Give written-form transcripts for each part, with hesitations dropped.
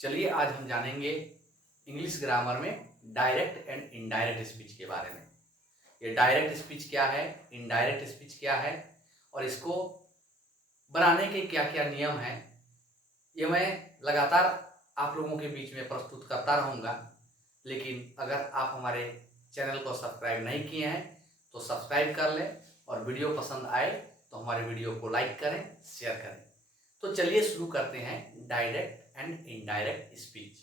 चलिए आज हम जानेंगे इंग्लिश ग्रामर में डायरेक्ट एंड इनडायरेक्ट स्पीच के बारे में। ये डायरेक्ट स्पीच क्या है, इनडायरेक्ट स्पीच क्या है और इसको बनाने के क्या क्या नियम हैं, ये मैं लगातार आप लोगों के बीच में प्रस्तुत करता रहूँगा। लेकिन अगर आप हमारे चैनल को सब्सक्राइब नहीं किए हैं तो सब्सक्राइब कर लें और वीडियो पसंद आए तो हमारे वीडियो को लाइक करें, शेयर करें। तो चलिए शुरू करते हैं डायरेक्ट एंड इनडायरेक्ट स्पीच।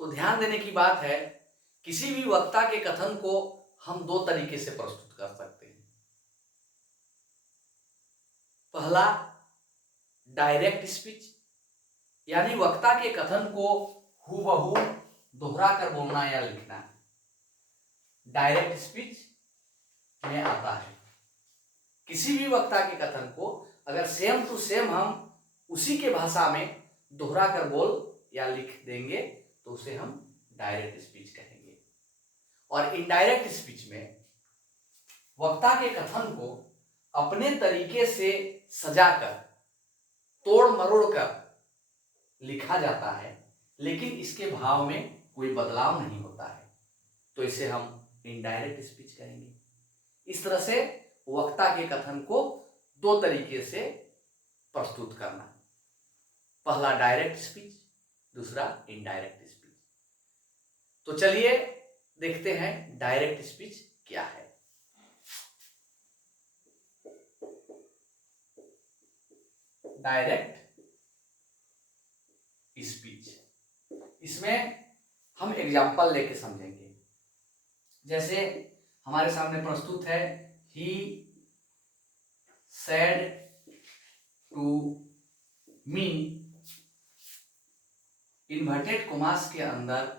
तो ध्यान देने की बात है, किसी भी वक्ता के कथन को हम दो तरीके से प्रस्तुत कर सकते हैं। पहला डायरेक्ट स्पीच, यानी वक्ता के कथन को हूबहू दोहरा कर बोलना या लिखना डायरेक्ट स्पीच में आता है। किसी भी वक्ता के कथन को अगर सेम टू सेम हम उसी के भाषा में दोहरा कर बोल या लिख देंगे तो उसे हम डायरेक्ट स्पीच कहेंगे। और इनडायरेक्ट स्पीच में वक्ता के कथन को अपने तरीके से सजाकर तोड़ मरोड़ कर लिखा जाता है, लेकिन इसके भाव में कोई बदलाव नहीं होता है, तो इसे हम इनडायरेक्ट स्पीच कहेंगे। इस तरह से वक्ता के कथन को दो तरीके से प्रस्तुत करना, पहला डायरेक्ट स्पीच, दूसरा इनडायरेक्ट स्पीच। तो चलिए देखते हैं डायरेक्ट स्पीच क्या है। डायरेक्ट स्पीच, इसमें हम एग्जाम्पल लेके समझेंगे। जैसे हमारे सामने प्रस्तुत है, he said to me, inverted commas के अंदर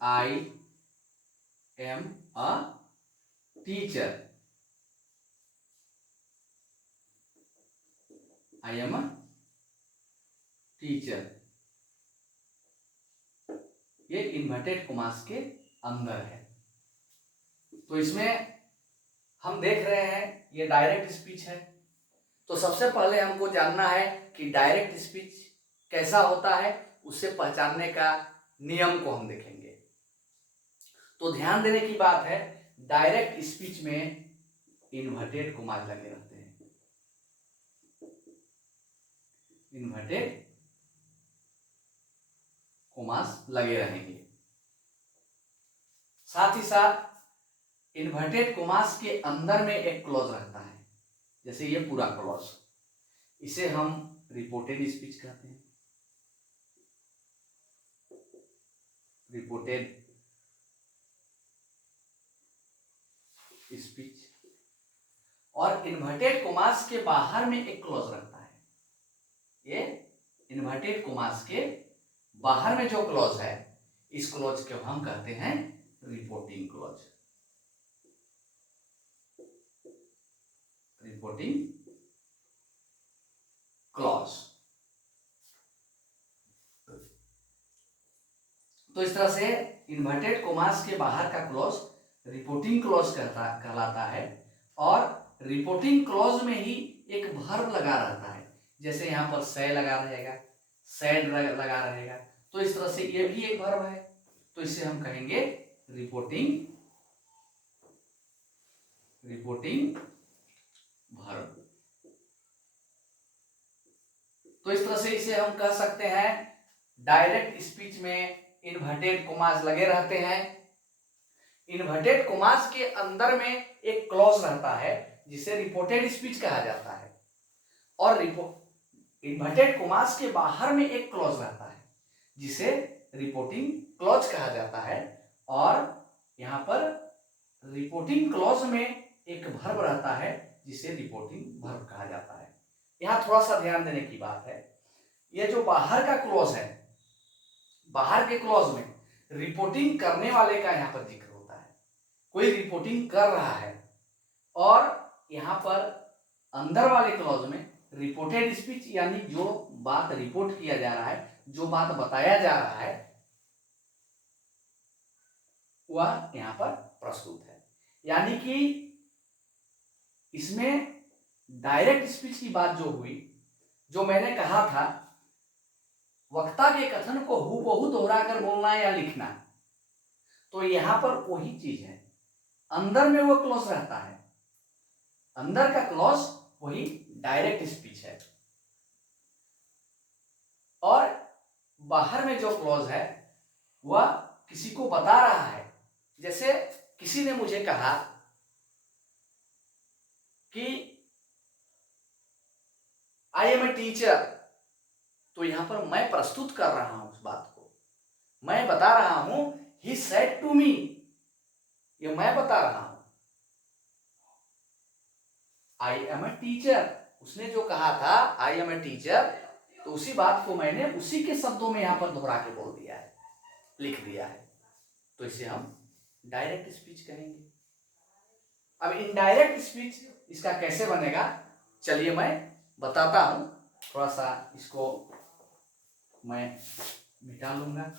I am a teacher, I am a teacher, ये इन्वर्टेड कॉमास के अंदर है। तो इसमें हम देख रहे हैं ये डायरेक्ट स्पीच है। तो सबसे पहले हमको जानना है कि डायरेक्ट स्पीच कैसा होता है, उससे पहचानने का नियम को हम देखेंगे। तो ध्यान देने की बात है, डायरेक्ट स्पीच में इन्वर्टेड कॉमास लगे रहते हैं, इन्वर्टेड कॉमास लगे रहेंगे। साथ ही साथ इन्वर्टेड कॉमास के अंदर में एक क्लॉज रहता है, जैसे ये पूरा क्लॉज, इसे हम रिपोर्टेड स्पीच कहते हैं, रिपोर्टेड स्पीच। और इन्वर्टेड कॉमास के बाहर में एक क्लॉज रहता है, ये इन्वर्टेड कॉमास के बाहर में जो क्लॉज है, इस क्लॉज को हम कहते हैं रिपोर्टिंग क्लॉज, रिपोर्टिंग क्लॉज। तो इस तरह से इन्वर्टेड कॉमास के बाहर का क्लॉज रिपोर्टिंग क्लॉज कहलाता है। और रिपोर्टिंग क्लॉज में ही एक वर्ब लगा रहता है, जैसे यहां पर से लगा रहेगा, सेड लगा रहेगा, तो इस तरह से ये भी एक वर्ब है, तो इसे हम कहेंगे रिपोर्टिंग वर्ब। तो इस तरह से इसे हम कह सकते हैं, डायरेक्ट स्पीच में इन्वर्टेड कॉमास लगे रहते हैं, इन्वर्टेड कॉमास के अंदर में एक क्लॉज रहता है जिसे रिपोर्टेड स्पीच कहा जाता है, और इन्वर्टेड कॉमास के बाहर में एक क्लॉज रहता है जिसे रिपोर्टिंग क्लॉज कहा जाता है। और यहां पर रिपोर्टिंग क्लॉज में एक वर्ब रहता है जिसे रिपोर्टिंग वर्ब कहा जाता है। यहां थोड़ा सा ध्यान देने की बात है, ये जो बाहर का क्लॉज है, बाहर के क्लॉज में रिपोर्टिंग करने वाले का यहां पर जिक्र होता है, कोई रिपोर्टिंग कर रहा है, और यहां पर अंदर वाले क्लॉज में रिपोर्टेड स्पीच, यानी जो बात रिपोर्ट किया जा रहा है, जो बात बताया जा रहा है, वह यहां पर प्रस्तुत है। यानी कि इसमें डायरेक्ट स्पीच की बात जो हुई, जो मैंने कहा था वक्ता के कथन को हूबहू दोहरा कर बोलना या लिखना, तो यहां पर वही चीज है, अंदर में वो क्लॉज रहता है, अंदर का क्लॉज वही डायरेक्ट स्पीच है, और बाहर में जो क्लॉज है वह किसी को बता रहा है। जैसे किसी ने मुझे कहा कि आई एम ए टीचर, तो यहां पर मैं प्रस्तुत कर रहा हूं उस बात को, मैं बता रहा हूं ही सेड टू मी, ये मैं बता रहा हूं। आई एम ए टीचर, उसने जो कहा था आई एम ए टीचर, तो उसी बात को मैंने उसी के शब्दों में यहां पर दोहरा के बोल दिया है, लिख दिया है, तो इसे हम डायरेक्ट स्पीच कहेंगे। अब इनडायरेक्ट स्पीच इसका कैसे बनेगा, चलिए मैं बताता हूं, थोड़ा सा इसको मैं मिटा लूंगा।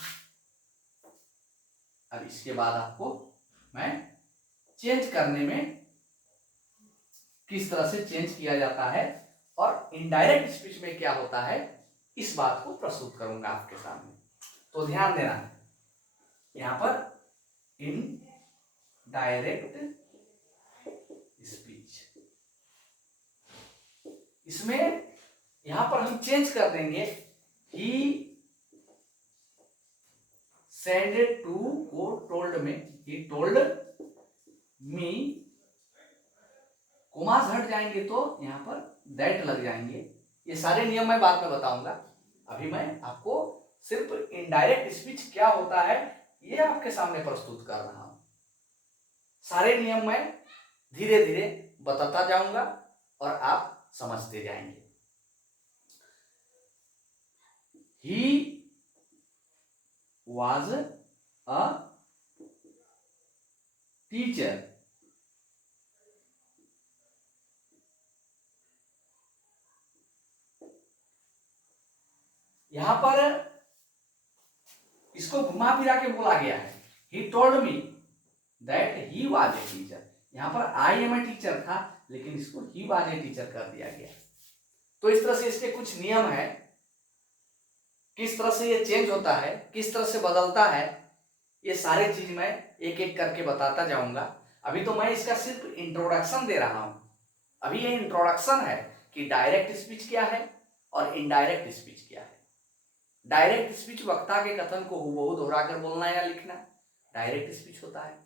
अब इसके बाद आपको मैं चेंज करने में किस तरह से चेंज किया जाता है और इनडायरेक्ट स्पीच में क्या होता है, इस बात को प्रस्तुत करूंगा आपके सामने। तो ध्यान देना, यहां पर इनडायरेक्ट स्पीच, इसमें यहां पर हम चेंज कर देंगे, ही सेड टू को टोल्ड में, ही टोल्ड मी, कोमास हट जाएंगे तो यहां पर दैट लग जाएंगे। ये सारे नियम मैं बाद में बताऊंगा, अभी मैं आपको सिर्फ इनडायरेक्ट स्पीच क्या होता है ये आपके सामने प्रस्तुत कर रहा हूं। सारे नियम मैं धीरे धीरे बताता जाऊंगा और आप समझते जाएंगे। ही was a teacher, यहां पर इसको घुमा फिरा के बोला गया है, he told me that he was a teacher, यहां पर आई एम ए टीचर था लेकिन इसको ही वाज ए टीचर कर दिया गया। तो इस तरह से इसके कुछ नियम है, किस तरह से ये चेंज होता है, किस तरह से बदलता है, ये सारे चीज मैं एक एक करके बताता जाऊंगा। अभी तो मैं इसका सिर्फ इंट्रोडक्शन दे रहा हूं, अभी ये इंट्रोडक्शन है कि डायरेक्ट स्पीच क्या है और इनडायरेक्ट स्पीच क्या है। डायरेक्ट स्पीच वक्ता के कथन को हूबहू दोहराकर बोलना या लिखना डायरेक्ट स्पीच होता है।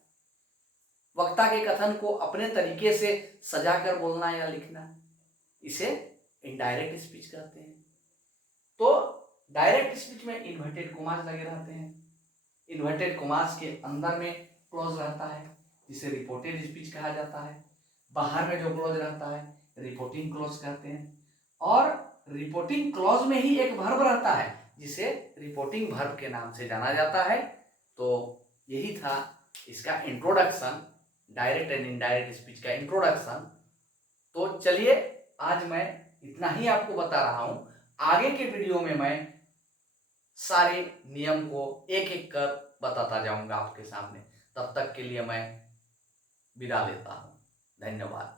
वक्ता के कथन को अपने तरीके से सजाकर बोलना या लिखना, इसे इनडायरेक्ट स्पीच कहते हैं। तो डायरेक्ट स्पीच में इन्वर्टेड कोमास लगे रहते हैं, इन्वर्टेड कोमास के अंदर में क्लॉज रहता है जिसे रिपोर्टेड स्पीच कहा जाता है, बाहर में जो क्लॉज रहता है रिपोर्टिंग क्लॉज कहते हैं, और रिपोर्टिंग क्लॉज में ही एक वर्ब रहता है जिसे रिपोर्टिंग वर्ब के नाम से जाना जाता है। तो यही था इसका introduction, direct and indirect speech का इंट्रोडक्शन। तो चलिए आज मैं इतना ही आपको बता रहा हूं, आगे के वीडियो में मैं सारे नियम को एक एक कर बताता जाऊंगा आपके सामने। तब तक के लिए मैं विदा लेता हूं, धन्यवाद।